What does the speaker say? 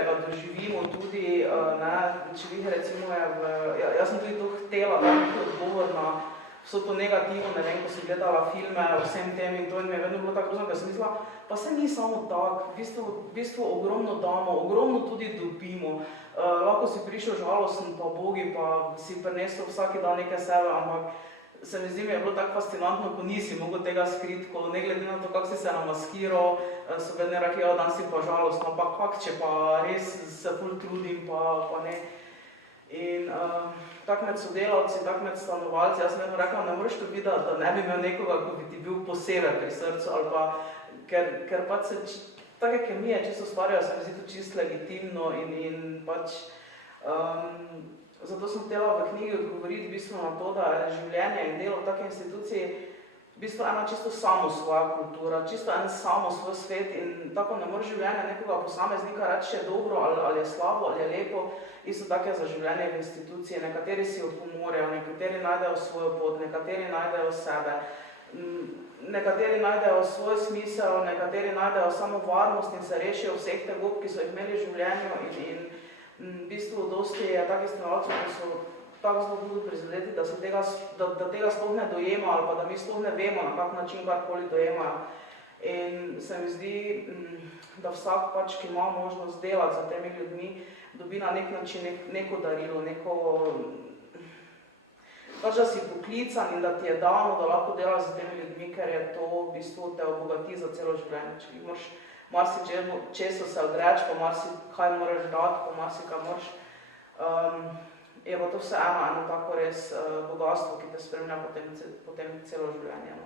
posebega doživimo tudi, če vi recimo jaz sem tudi to htela, da neki odgovor na vso to negativno, ne vem, ko sem gledala filme o vsem tem in to in mi je vedno bilo tako grozno, ker sem mislila, pa se ni samo tak, v bistvu ogromno damo, ogromno tudi dobimo, lahko si prišel žalosten, pa bogi, pa si prinesel vsaki dan nekaj sebe, ampak se mi zdi, mi je bilo tako fascinantno, ko nisi mogel tega skriti, ko ne glede na to, kako si se namaskiral, so vedno rekli, ja, dan si pa žalostno, pa kak, če pa res se ful trudim, pa ne. In tako med sodelavci, tako med stanovalci, jaz sem vedno rekla, ne moreš to videti, da ne bi imel nekoga, ko bi ti bil posebej pri srcu, ali pa, ker pač se take kemije čisto ustvarjajo, se mi zdi to čisto legitimno in pač zato sem htela v knjigi odgovoriti v bistvu na to, da je življenje in delo v taki instituciji v bistvu ena čisto samo svoja kultura, čisto en samo svoj svet in tako ne more življenje nekoga posameznika reči, če je dobro ali je slabo ali je lepo, isto tako je za življenje v instituciji, nekateri si jo pomorejo, nekateri najdejo svojo pot, nekateri najdejo sebe, nekateri najdejo svoj smisel, nekateri najdejo samo varnost in se rešijo vseh tegob, ki so jih imeli v življenju in v bistvu dosti je takih stanovalcev, ki so tako zelo tudi prizadeti, da tega sploh ne dojema ali pa da mi sploh ne vemo, na kak način karkoli dojemajo. In se mi zdi, da vsak pač, ki ima možnost delati za temi ljudmi, dobi na nek način neko darilo, pač da si poklican in da ti je dano, da lahko delaš z temi ljudmi, ker je to v bistvu te obogati za celo življenje. Če moraš marsičesu se odreči, pa marsikaj moraš dati, pa marsikaj moraš, je pa to vseeno eno tako res bogatstvo, ki te spremlja potem celo življenje.